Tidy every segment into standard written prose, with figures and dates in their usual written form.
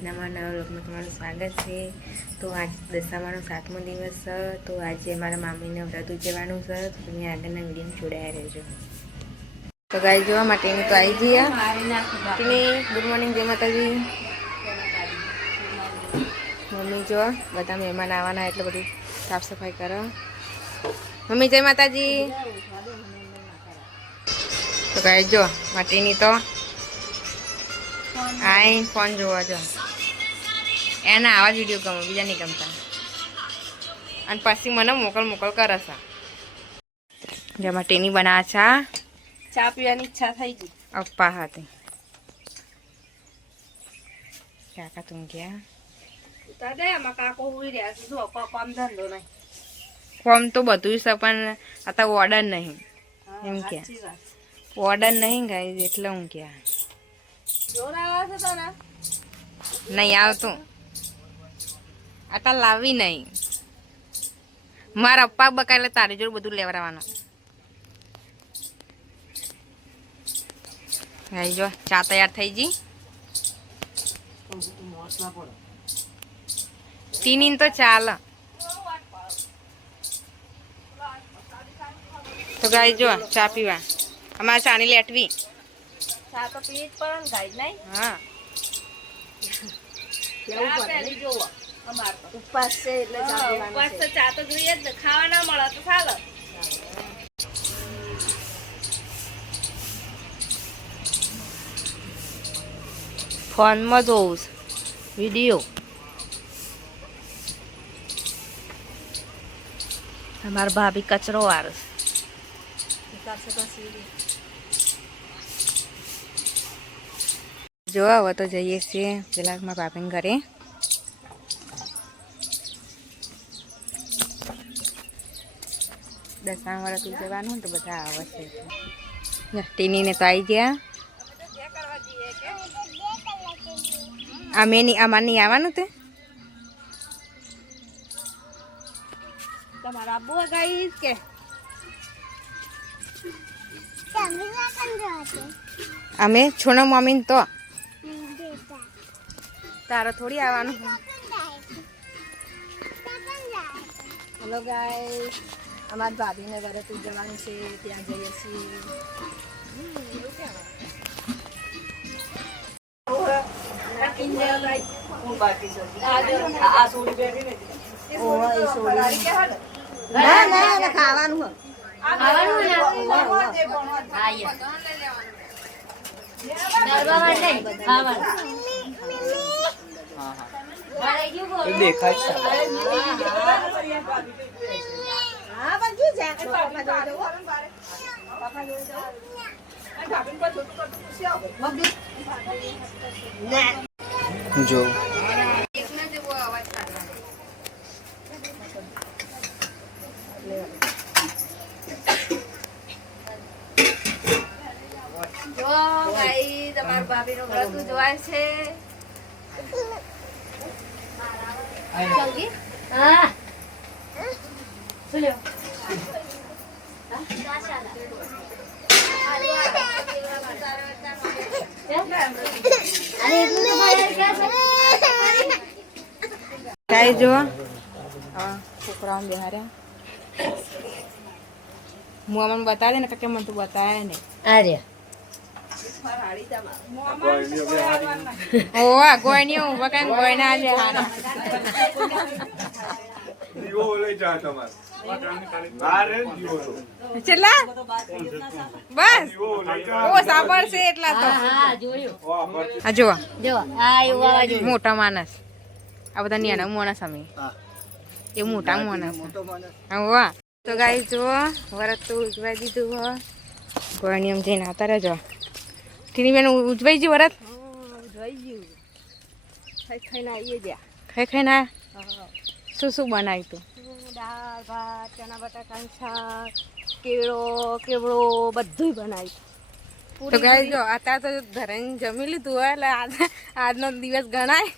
આજના મારા નવા વ્લોગમાં તમારું સ્વાગત છે। તો આજ દશામાનો 7મો દિવસ છે। તો આજે મારા મામીને વ્રત ઉજવવાનું છે। તો તમે આગળના વિડીયોમાં જોડાયા રહેજો। તો ગાય જોવા માટેની તો આવી જઈએ। ગુડ મોર્નિંગ, જય માતાજી। મમ્મી જો બધા મહેમાન આવવાના એટલે બધી સાફ સફાઈ કરો। મમ્મી જય માતાજી। તો ગાય જો માટીની તો આઈ ફોન જોવા જો એના આવા જ વિડીયો ગમે, બીજા નહીં ગમતા। અને પછી મને મોકલ કરે છે। જેમાં ટેની બનાવે છે, ચા પીવાની ઈચ્છા થઈ ગઈ। અપ્પા હાથે કાકા તું ગયા દાદા એમાં કાકો હોઈ રહ્યા છે। જો કામ ધંધો નહીં, કોમ તો બધું છે પણ આ તો ઓર્ડર નહીં એમ કે સાચી વાત। ઓર્ડર નહીં ગાય એટલે હું ક્યાં જોર આવે છે તને નહીં આવતું। આ તો લાવી નહીં, મારા પપ્પા બકાલે તારી જોડે બધું લેવડાવવાનું। ભાઈ જો ચા તૈયાર થઈ ગઈ। તીની તો ચાલ। તો ગાય જો ચા પીવા અમારે ચાની લેટવી। ચા તો પી જ પડે ને ગાઈ નહીં। હા ચા પહેલી જોવો અમાર તો ઉપવાસ છે એટલે ચા પીવાની ઉપવાસ તો ચા તો જોઈએ જ ને, ખાવા ના મળે તો ચાલે। ફોનમાં જોઉં વિડીયો। અમારા ભાભી કચરો વાળે જો હવે તો જઈએ છીએ પેલા મારા ભાભીને ઘરે। દસમા વર્ષ ઉજવવાનું તો બધા આવે છે। ટીનીને તો આવી ગયા। આમાં નહીં આવવાનું તે તમારા આબુ ગાઈસ કે અમે છોનો મમ્મી તો તારે થોડી આવવાનું। હેલો ગાઈસ, અમારા ભાભીને ઘરે તું જવાનું છે, ત્યાં જઈએ છીએ। ખાવાનું જો ભાઈ તમારા ભાભી નું વ્રત ઉજવાય છે। કાંઈ જો છોકરાઓ બિહાર્યા। હું અમને બતા દે ને કે મને તો બતાવે નહીં। અરે ઓવા ગોયની ઉભા કાંઈ ગોયના આજે હારા છેલ્લા બસ ઓ સાંભળશે એટલા તો આ જો મોટા માણસ આ બધા નાના માણસ અમે એ મોટા માણસ વાહ। તો ગાય જો વરત તો ઉજવાઈ દીધું હો ગોયની એમ જઈને આવતા રહેજો। ટીની બેન ઉજવાઈ ગયું વરત? ઉજવાઈ ગયું। ખાઈને આવીએ જ્યાં ખાઈને શું શું બનાવ્યું તું? દાળ ભાત, ચણા બટાકાનું શાક, કેવડો બધું બનાવ્યું। તો ગાય જો અત્યારે તો ઘરે જમી લીધું હોય એટલે આજનો દિવસ ગણાય।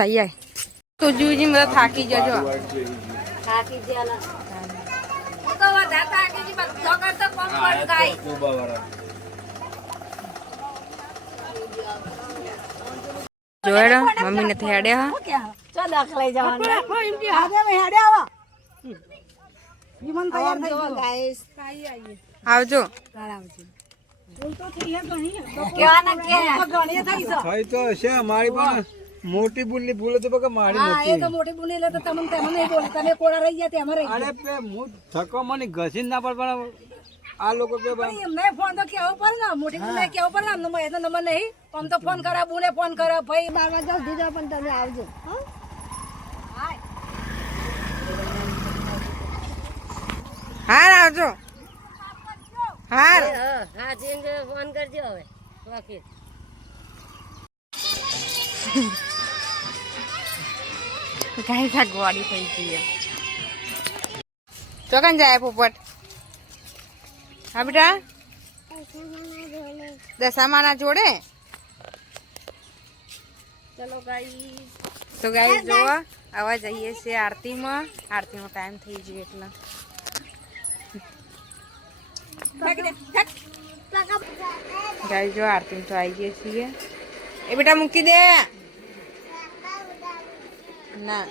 લઈ આય તો જુજી બધા થાકી જજો। થાકી ગયા તો વધારે તાકી છે બધો કરતો કોમ પણ ગાય જોડો મમ્મી ને હેડે હા ચો દાખલાઈ જવાનું આજે મે હેડે આવો જીવન તૈયાર થઈ ગયો ગાઈસ આવજો થઈ તો છે મારી પણ મોટી બુલ્લી ભૂલે તો બકા મારી નથી તો મોટી બુની એટલે તો તમને તેમાં નહીં બોલે તમે કોડા રહી ગયા તેમાં રહી અરે પે હું થકો મને ઘસીન ના પણ આ લોકો કે એમને ફોન તો કેવો પડે ને મોટી બુને કેવો પડે ને નંબર એનો નંબર નહીં આમ તો ફોન કરા બુને ફોન કરા ભાઈ 12 વાગે દીધા પણ તમે આવજો હાર આવજો હાર હા જીને ફોન કરજો હવે બાકી ગાય કા ગોળી થઈ ગઈ ચોકન જાય પોપટ હા બેટા દશામાના જોડે ચલો ગાઈ તો ગાય જોવા આવા જઈએ છીએ આરતીનો ટાઈમ થઈ ગયો એટલે ગાય જો આરતી તો આવી ગઈ છીએ એ બેટા મૂકી દે ના